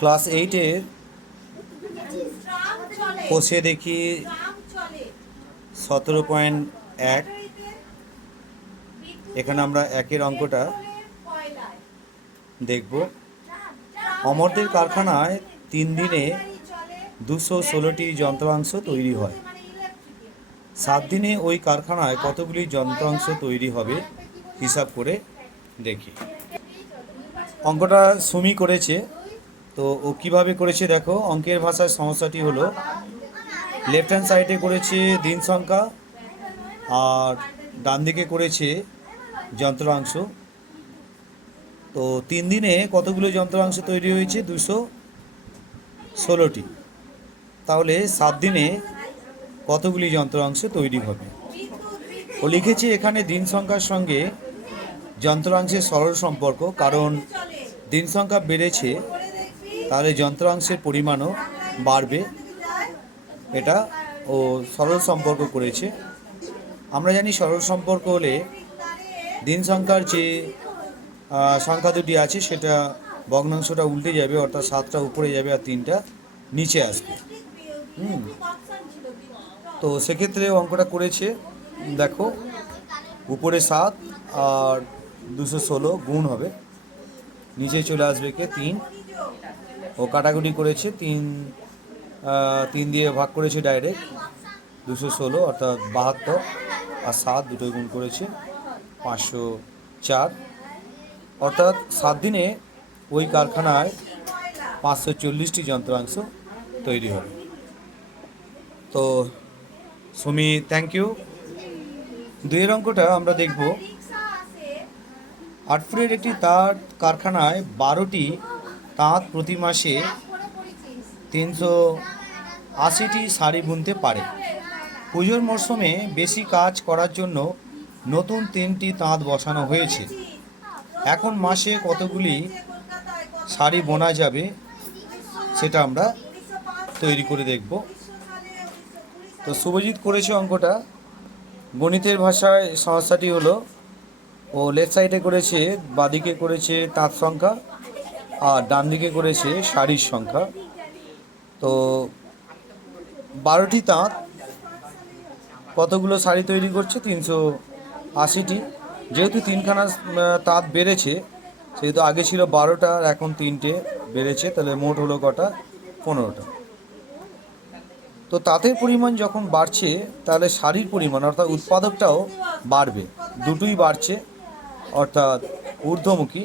Class 8-এর কোষে দেখি 17.1। এখানে আমরা একের অঙ্কটা দেখব। অমরদের কারখানায় 3 দিনে 216টি যন্ত্রাংশ তৈরি হয়। 7 দিনে ওই কারখানায় কতগুলি যন্ত্রাংশ তৈরি হবে হিসাব করে দেখি। অঙ্কটা সুমি করেছে। তো ও কীভাবে করেছে দেখো। অঙ্কের ভাষার সমস্যাটি হলো, লেফট হ্যান্ড সাইডে করেছে দিন সংখ্যা আর ডান দিকে করেছে যন্ত্রাংশ। তো 3 দিনে কতগুলো যন্ত্রাংশ তৈরি হয়েছে? 216টি। তাহলে 7 দিনে কতগুলি যন্ত্রাংশ তৈরি হবে? ও লিখেছে এখানে দিন সংখ্যার সঙ্গে যন্ত্রাংশের সরল সম্পর্ক, কারণ দিন সংখ্যা বেড়েছে তাহলে যন্ত্রাংশের পরিমাণও বাড়বে। এটা ও সরল সম্পর্ক করেছে। আমরা জানি সরল সম্পর্ক হলে দিন সংখ্যার যে সংখ্যা দুটি আছে সেটা ভগ্নাংশটা উল্টে যাবে, অর্থাৎ 7টা উপরে যাবে আর 3টা নিচে আসবে। তো সেক্ষেত্রে অঙ্কটা করেছে দেখো, উপরে 7 আর 216 গুণ হবে, নিচে চলে আসবে কে 3। ও কাটাকুটি করেছে, 3 দিয়ে ভাগ করেছে ডাইরেক্ট, 216 অর্থাৎ 72 আর 7 দুটোই গুণ করেছে 504। অর্থাৎ 7 দিনে ওই কারখানায় 540টি যন্ত্রাংশ তৈরি হবে। তো সুমি, থ্যাংক ইউ। 2 অঙ্কটা আমরা দেখব। আটপুরের একটি তাঁত কারখানায় 12টি তাঁত প্রতি মাসে 380টি শাড়ি বুনতে পারে। পুজোর মরশুমে বেশি কাজ করার জন্য নতুন 3টি তাঁত বসানো হয়েছে। এখন মাসে কতগুলি শাড়ি বোনা যাবে সেটা আমরা তৈরি করে দেখব। তো শুভজিৎ করেছে অঙ্কটা। গণিতের ভাষায় সমস্যাটি হলো, ও লেফট সাইডে করেছে, বাঁদিকে করেছে তাঁত সংখ্যা আর ডান দিকে করেছে শাড়ির সংখ্যা। তো 12টি তাঁত কতগুলো শাড়ি তৈরি করছে? 380টি। যেহেতু 3খানা তাঁত বেড়েছে, সেহেতু আগে ছিল 12টা আর এখন 3টে বেড়েছে, তাহলে মোট হলো কটা? 15টা। তো তাঁতের পরিমাণ যখন বাড়ছে তাহলে শাড়ির পরিমাণ অর্থাৎ উৎপাদকটাও বাড়বে, দুটোই বাড়ছে, অর্থাৎ ঊর্ধ্বমুখী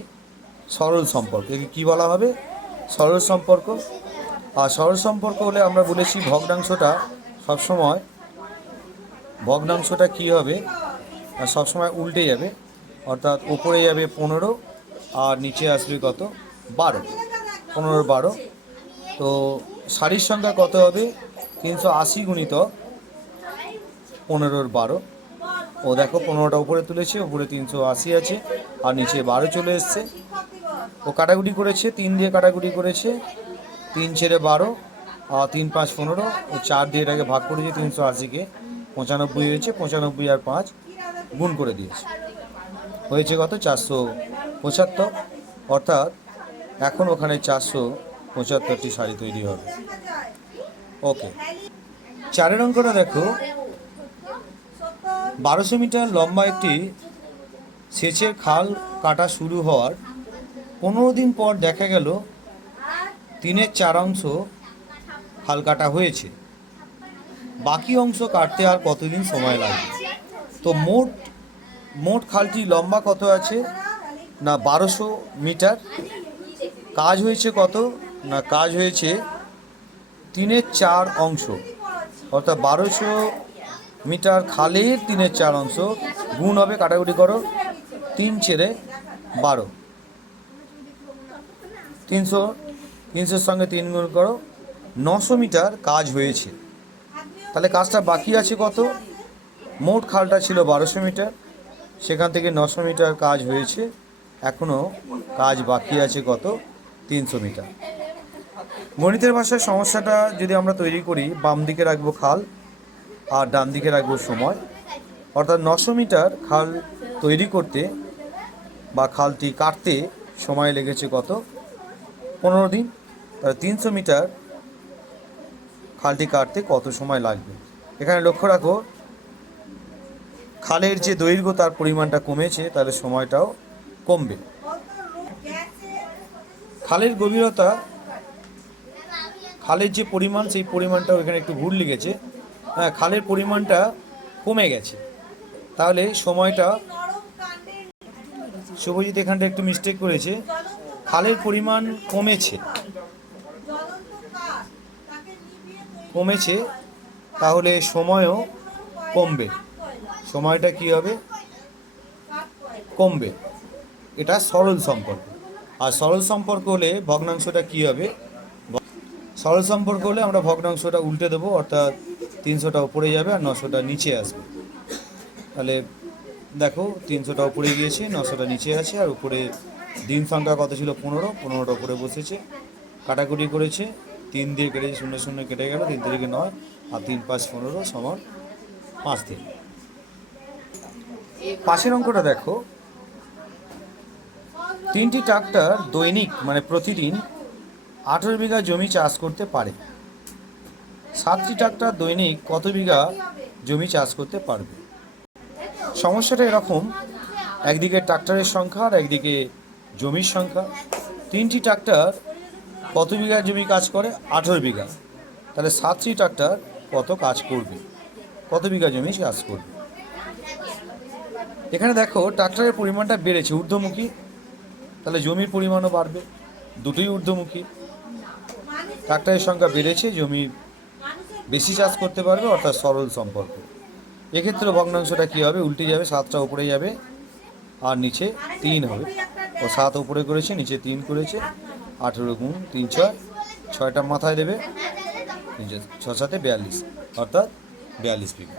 সরল সম্পর্ক। একে কী বলা হবে? সরল সম্পর্ক। আর সরল সম্পর্ক হলে আমরা বলেছি ভগ্নাংশটা কী হবে? সবসময় উল্টে যাবে, অর্থাৎ উপরে যাবে 15 আর নিচে আসবে কত? 12। 15 12। তো শাড়ির সংখ্যা কত হবে? 380 গুণিতক 15 12। ও দেখো 15টা উপরে তুলেছে, উপরে 380 আছে আর নিচে 12 চলে এসছে। ও কাটাকুটি করেছে, 3 দিয়ে কাটাকুটি করেছে, 3 ছেড়ে 12 আর 3 5 15। ও 4 দিয়ে এটাকে ভাগ করেছে, 380কে 95 হয়েছে, 95 আর 5 গুণ করে দিয়েছে, হয়েছে কত? 475। অর্থাৎ এখন ওখানে 475টি শাড়ি তৈরি হবে। ওকে। 4 অঙ্কটা দেখো। 1200 মিটার লম্বা একটি সেচের খাল কাটা শুরু হওয়ার 15 দিন পর দেখা গেল 3/4 অংশ খাল কাটা হয়েছে। বাকি অংশ কাটতে আর কতদিন সময় লাগবে? তো মোট খালটি লম্বা কত আছে? না 1200 মিটার। কাজ হয়েছে কত? না কাজ হয়েছে 3/4 অংশ, অর্থাৎ 1200 মিটার খালের 3/4 অংশ গুণ হবে, কাটাকুটি করো, 3 ছেড়ে 12, 300 সঙ্গে 3 গুণ করো, 900 মিটার কাজ হয়েছে। তাহলে কাজটা বাকি আছে কত? মোট খালটা ছিল 1200 মিটার, সেখান থেকে 900 মিটার কাজ হয়েছে, এখনও কাজ বাকি আছে কত? 300 মিটার। গণিতের ভাষায় সমস্যাটা যদি আমরা তৈরি করি, বাম দিকে রাখবো খাল আর ডান দিকে রাখবো সময়। অর্থাৎ 900 মিটার খাল তৈরি করতে বা খালটি কাটতে সময় লেগেছে কত? 15 দিন। তাহলে 300 মিটার খালটি কাটতে কত সময় লাগবে। এখানে লক্ষ্য রাখো খালের যে দৈর্ঘ্য তার পরিমাণটা কমেছে, তাহলে সময়টাও কমবে। খালের গভীরতা, খালের যে পরিমাণ সেই পরিমাণটাও এখানে একটু ভুল লিখেছে। হ্যাঁ, খালের পরিমাণটা কমে গেছে, তাহলে সময়টা, শুভজিৎ এখানটা একটু মিস্টেক করেছে, খালের পরিমাণ কমেছে তাহলে সময়ও কমবে। সময়টা কি হবে? কমবে। এটা সরল সম্পর্ক। আর সরল সম্পর্ক হলে ভগ্নাংশটা কি হবে? সরল সম্পর্ক হলে আমরা ভগ্নাংশটা উল্টে দেবো, অর্থাৎ 300টা উপরে যাবে আর 900টা নিচে আসবে। তাহলে দেখো 300টা উপরে গিয়েছে, 900টা নিচে আছে, আর উপরে দিন সংখ্যা কত ছিল? 15টা উপরে বসেছে, কাটাকুটি করেছে, 3 দিয়ে কেটেছে, 0 0 কেটে গেল, 3 থেকে 9 আর 3 5 15 সমান 5 দিন। পাশের অঙ্কটা দেখো, 3টি ট্রাক্টর দৈনিক মানে প্রতিদিন 18 বিঘা জমি চাষ করতে পারে। 7টি ট্রাক্টর দৈনিক কত বিঘা জমি চাষ করতে পারবে? সমস্যাটা এরকম, একদিকে ট্রাক্টরের সংখ্যা আর একদিকে জমির সংখ্যা। 3টি ট্রাক্টর কত বিঘা জমি কাজ করে? 18 বিঘা। তাহলে 7টি ট্রাক্টর কত কাজ করবে, কত বিঘা জমি কাজ করবে? এখানে দেখো ট্রাক্টরের পরিমাণটা বেড়েছে, ঊর্ধ্বমুখী, তাহলে জমির পরিমাণও বাড়বে, দুটোই ঊর্ধ্বমুখী। ট্রাক্টরের সংখ্যা বেড়েছে, জমি বেশি চাষ করতে পারবে, অর্থাৎ সরল সম্পর্ক। এক্ষেত্রে ভগ্নাংশটা কী হবে? উল্টে যাবে, 7টা উপরে যাবে আর নিচে 3 হবে। ও 7 উপরে করেছে, নিচে 3 করেছে, 18 গুণ 3 6, 6টা মাথায় দেবে, 6 7 42, অর্থাৎ 42 বিঘা।